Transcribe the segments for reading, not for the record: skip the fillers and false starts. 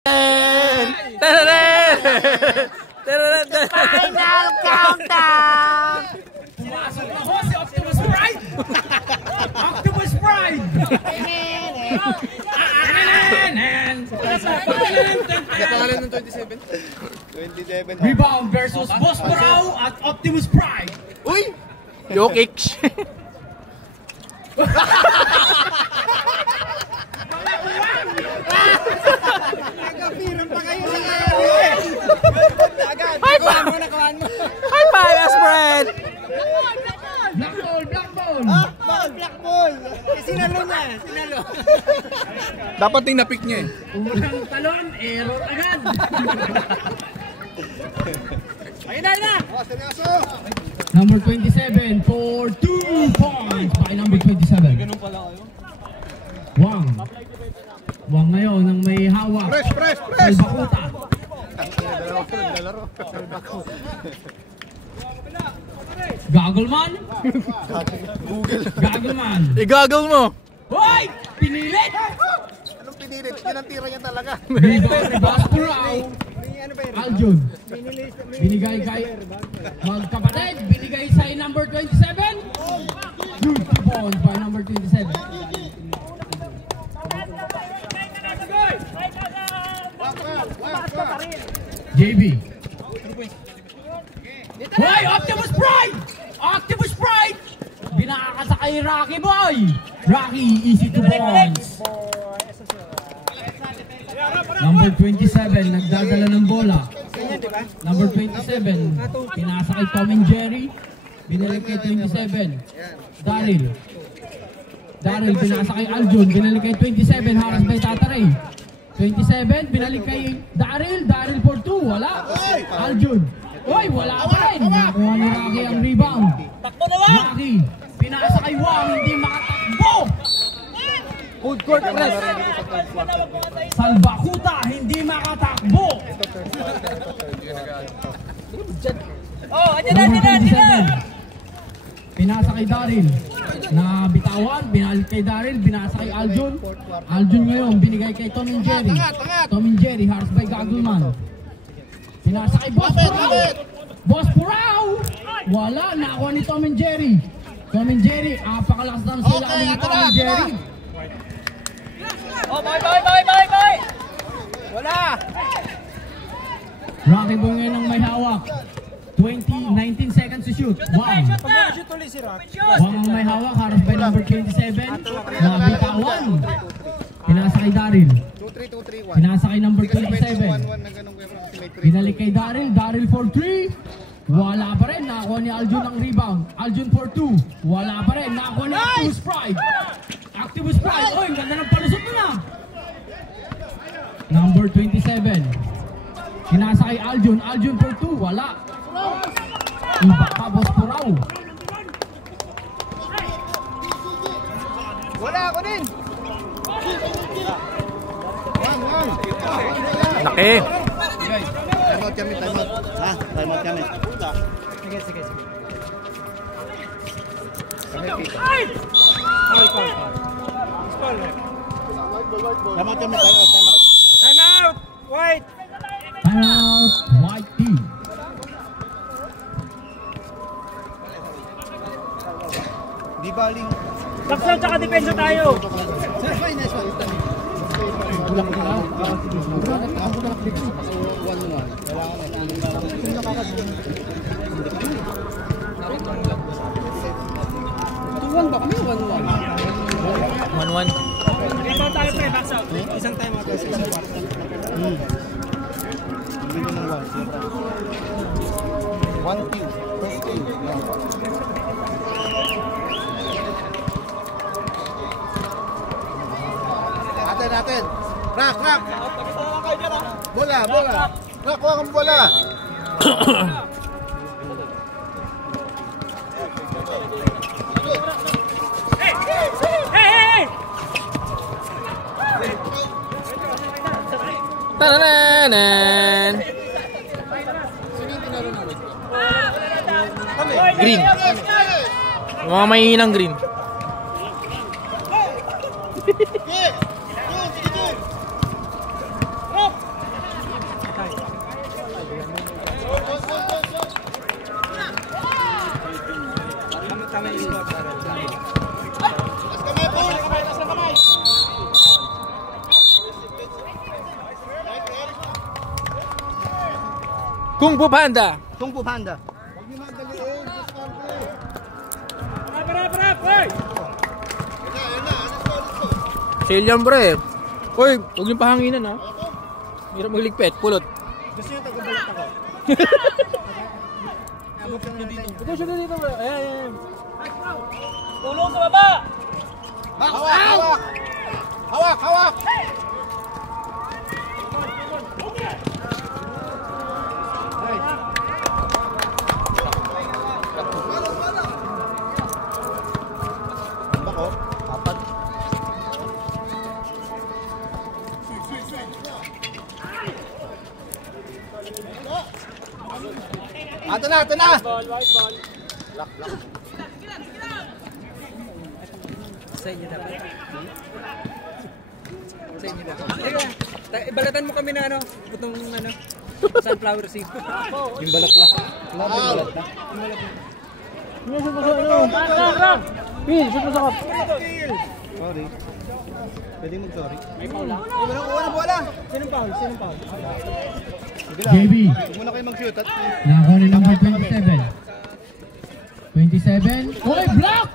Final countdown! Sinasok na ho si Optimus Prime! Optimus Prime! Kapangalan ng 27? 27. Rebound versus Boss Burao at Optimus Prime! Uy! Jokic! Nagkapiran pa kayo sa High five, best friend! Black ball! Black ball! Bakit black ball? Sinalo niya, sinalo. Dapat yung na-pick niya eh. Unang talon, error agad! Ayun na! Seryoso! Number 27 for 2 points by number 27. Ganun pala kayo? Wang. Wang ngayon ang may hawak. Press! Salbakuta. Dalaro. Gaggleman. Gaggleman. Igagal mo! Hoy! Pinilit! Anong pinilit? Pinantira niya talaga. Boss Burao. Aljun. Binigay kay magkapatid. Binigay sa number 27. 2 points by number 27. JB. Hoy! Optimus Prime! Optimus Prime! Binakasa kay Rocky Boy! Rocky, easy to points. Number 27, nagdadala ng bola. Number 27, pinasa kay Tom and Jerry. Binalik kay 27. Daryl, pinasa kay Aljun. Binalik kay 27, haras by Tataray. 27, binalik kay Daryl for 2, wala. Aljun. Uy, wala pa rin. Nakuha ni Rocky ang rebound. Takbo na lang! Rocky, pinasa kay Wang, hindi makatakbo. Food court press! Salbakuta, hindi makatakbo. Oh, andyan na! Pinasa kay Daryl. Nabitawan, binalik kay Daryl, binasa kay Aljun. Aljun ngayon, binigay kay Tom and Jerry. Tom and Jerry, harsh by Gaggleman. Pinasa kay Boss Burao. Boss Burao! Wala, nakuha ni Tom and Jerry. Tom and Jerry, apakalakas na sila ni Tom and Jerry. Oh, bye! Wala! Rocky Boy ngayon ang may hawak. 19 seconds to shoot. Wang. Wang ang may hawak, harap by number 27. Nabitawan. Pinasa kay Daryl. 2-3-2-3-1. Pinasa kay number 27. Binalik kay Daryl for 3. Wala pa rin, nakakuha ni Aljun ang rebound. Aljun for 2. Wala pa rin, nakakuha ni Optimus Prime. Optimus Prime, oy, ganda ng palusot na. Number 27. Pinasa kay Aljun for 2. Wala. Iba pa, Boss Burao. Wala ako din! Laki! Time out kami. Ha? Time out kami. Sige. Time out kami. Time out! Wait! Time out, white team. Di baling. Sakso tsaka depensa tayo! Nice one. Tuwan ba kami? 1-1. Rebound tayo pre, box out. Isang time out kasi isang quarter. Hindi mo ng 1 kill. First kill. Natin. Rock. Bola. Rock, huwag ang bola. Hey! Tananan! Green. Mga mahinang green. Kung Fu Panda. Kung Fu Panda. Sale yan, pre. Uy, huwag yung pahanginan, ha. Hirap magligpit, pulot. Gusto nyo taga-bulat ako. Ito siya dito, bro. Ayan. Tulong sa baba! Hawak! Hawak! Hawak! Bako, apat. Ato na! Lock. Sa inyo dapat. Sa inyo dapat. Balatan mo kami na ano, itong ano, sunflower seed. Yung balat na. Yung balat na. Sorry. Pwede mag-sorry. Walang bola. Sinong foul? Sige lang. JB. Huwag muna kayo mag-shoot at Nakakuha ni number 27. 27. Oy, block!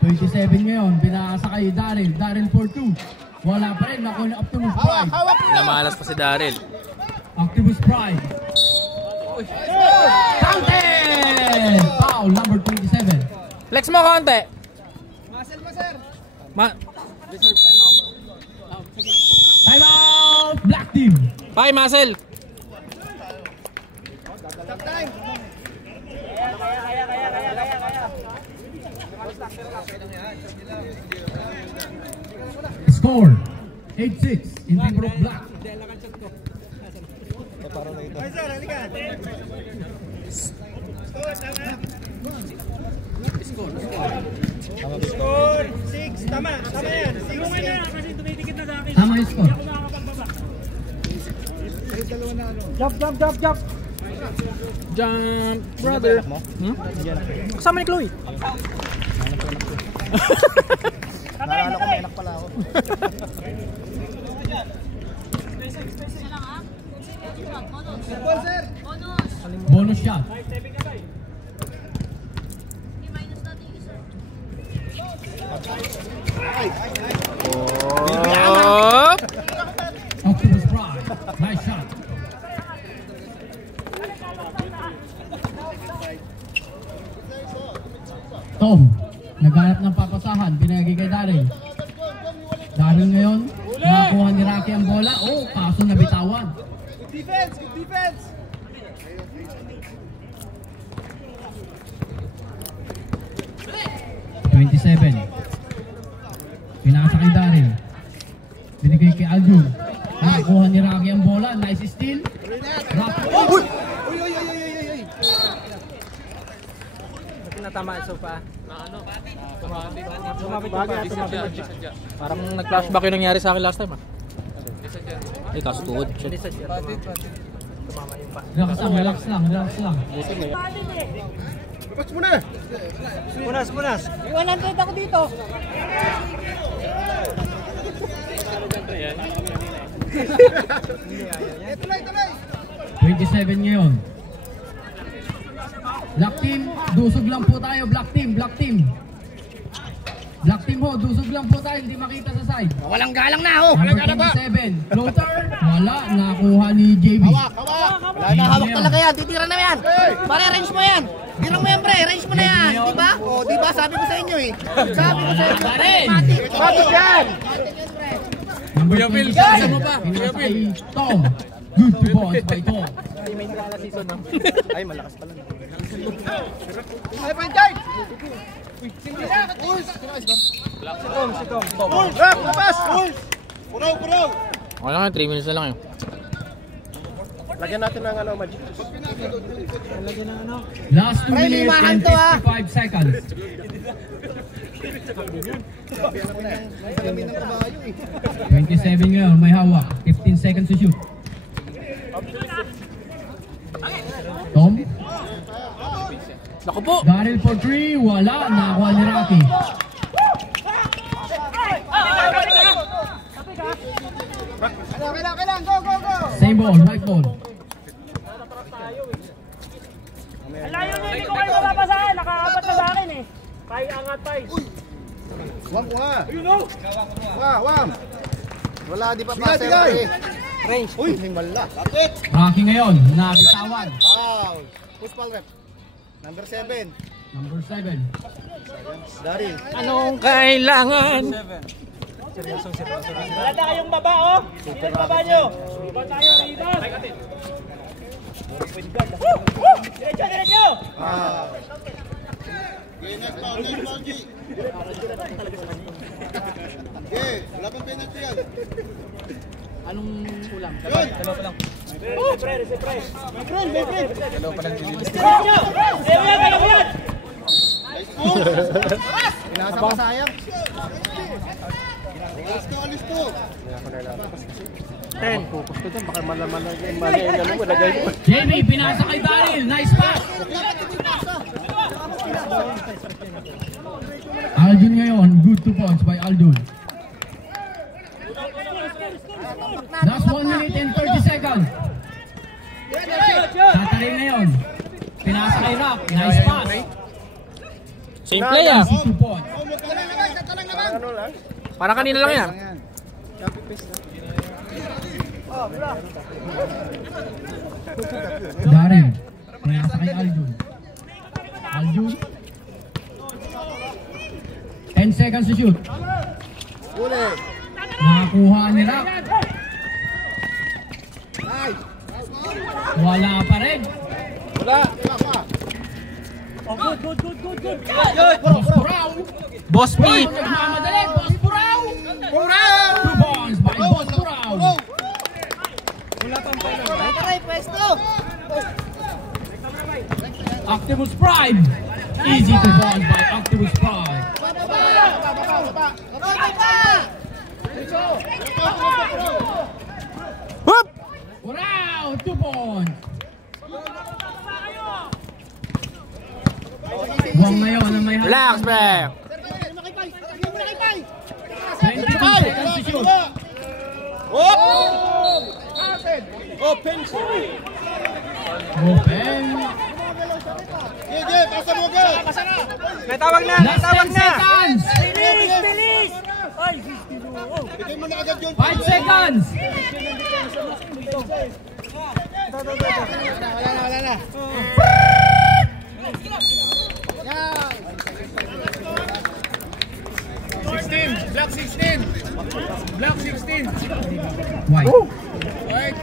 27 ngayon. Binasa kay Daryl. Daryl for 2. Wala pa rin. Nakuha ni Optimus Prime. Namalas pa si Daryl. Optimus Prime. Counted! Foul number 27. Flex mo konti. muscle mo, sir. Time out! Black team. Bye, Muscle. Stop time. Score 8-6 in favor of Black. Ay, sir, halika. Score 6. Tama yan. 6. Tama yung score. Jump, brother. Hmm? Kasama ni Chloe. Naalala ko, may anak pala ako. Sir. Bonus shot. Oh! Optimus Prime. Nice shot. Tom, naghanap ng papasahan. Pinagay kay Daryl. Daryl ngayon, nakakuha ni Rocky ang bola. Oh, kaso nabitawan. Good defense. 27. Pinasa kay Daryl. Binigay kay Aljun. Nakakuha ni Rocky ang bola. Nice steal. Rocky. Uy! Natama so pa. Parang nag-flashback yung nangyari sa akin last time, ah. Eh, kaso tuhod. Shit. Tumama yung pa. Relax lang. Pas muna! Punas! 100 ako dito. Tuloy! 27 ngayon. Black team, dusog lang po tayo. Black team ho, dusog lang po tayo. Hindi makita sa side. Walang galang na ho! Number 27, floater. Wala, nakuha ni JB. Hawak! Wala na, hawak talaga yan. Titira na yan. Pare, range mo yan. Tira mo yan, pre. Range mo na yan. Diba? O, diba? Sabi ko sa inyo eh. Sabi ko sa inyo. Matik yan! Number Kuya Phil, 27, saan mo pa? Kuya pinasa Phil. kay Tom. Good to boss by Tom. May gala season no. Ay, malakas pala. Ay, Panchay! Si Tom. Rap, labas! Puraw! Okay lang, 3 minutes na lang yun. Lagyan natin ng magic. Last 2 Pre, minutes limahan and to, ah. 55 seconds. Salamin ng kabayo eh. 27 ngayon, may hawak. 15 seconds to shoot. Tom, Naku po! Daryl for 3, wala. Nakakuha ni Rocky. Kailangan, go! Same ball, right ball. hindi ko kayo mapapasahan. Nakaapat na sa akin eh. Pai, angat, Pai. Wam ko nga. Wam. Wala, di pa pa. Range. Uy, may mala. Rocky ngayon, nabitawan. Wow. Push ball rep. Number 7. Number 7. Daryl. Anong kailangan? Wala na kayong baba, oh. Sino yung baba nyo? Iba tayo, rito. Diretso, diretso. Next ball, G. Okay, wala pang penalty yan. Anong kulang? Dalawa pa lang. Pre. Dalawa pa lang dito. Diretso. Ayaw yan. Pinasa pa sayang. Alis ko. 10. JB, pinasa kay Daryl. Nice pass. Aldun ngayon, good 2 points by Aldun. Last 1 minute and 30 seconds. Tatarin ngayon. Pinasa kay Rock. Nice pass. Same play ah. 2 points. Parang kanina lang yan. Daryl, pinasa kay Aldun. Aldun. 10 seconds to shoot. Nakakuha ni Rock. Wala pa rin. Boss Purao. Boss Pete. Nagmamadali. Boss Purao. 2 points by Boss Purao. Taray, pwesto. Octopus Prime. Easy to ball by Octopus Prime. Whoop! Wow, 2 points. Buwang ngayon na may Relax, pre. 22 seconds to shoot. Open. May tawag na! Last 10 seconds. Bilis! Ay, 5 seconds. Wala na. White.